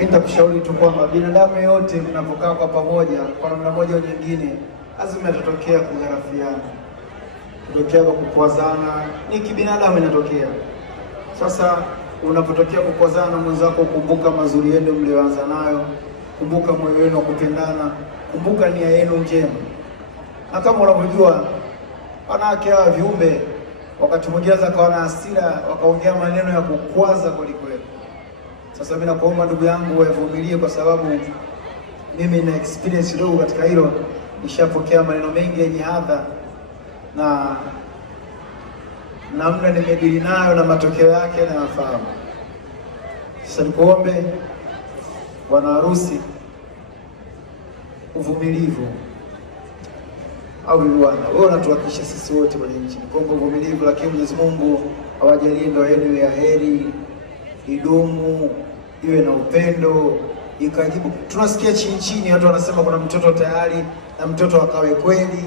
Mimi nitakushauri tu kwamba binadamu yote mnapokaa kwa pamoja, kwa namna moja au nyingine, lazima yatatokea kugharafiana, kutokea kwa kukwazana, ni kibinadamu inatokea. Sasa unapotokea kukwazana na mwenzako, kumbuka mazuri yenu mlioanza nayo, kumbuka moyo wenu wa kupendana, kumbuka nia yenu njema. Na kama unavyojua wanawake hawa viumbe, wakati mwingine zakawa na hasira, wakaongea maneno ya kukwaza kwelikweli. Sasa mimi nakuomba ndugu yangu uvumilie, kwa sababu mimi na experience kidogo katika hilo, nishapokea maneno mengi yenye adha na namna nimedili nayo na matokeo yake na nafahamu. Sasa nikuombe bwana harusi uvumilivu, au bwana wewe unatuwakilisha sisi wote kwenye nchi, nikuombe uvumilivu, lakini Mwenyezi Mungu awajalie ndoa yenu ya heri, idumu, iwe na upendo, ikajibu. Tunasikia chini watu wanasema kuna mtoto tayari, na mtoto akawe kweli,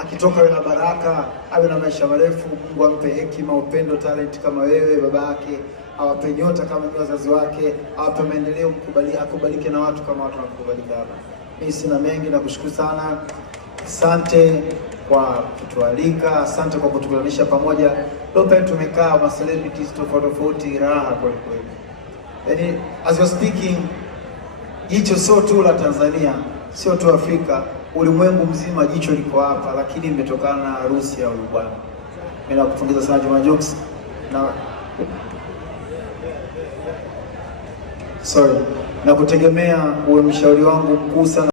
akitoka awe na baraka, awe na maisha marefu. Mungu ampe hekima, upendo, talent kama wewe baba yake, awape nyota kama wazazi wake, awape maendeleo, akubalike na watu kama watu wanakubalika hapa. Mimi sina mengi, nakushukuru sana. Asante kwa kutualika, asante kwa kutukutanisha pamoja. Leo tumekaa ma celebrities tofauti, raha kweli kweli. Yaani as you speaking, jicho sio tu la Tanzania, sio tu Afrika, ulimwengu mzima jicho liko hapa, lakini imetokana na harusi ya huyu bwana. Mimi nakupongeza sana Juma Jux, na kutegemea uwe mshauri wangu mkuu sana.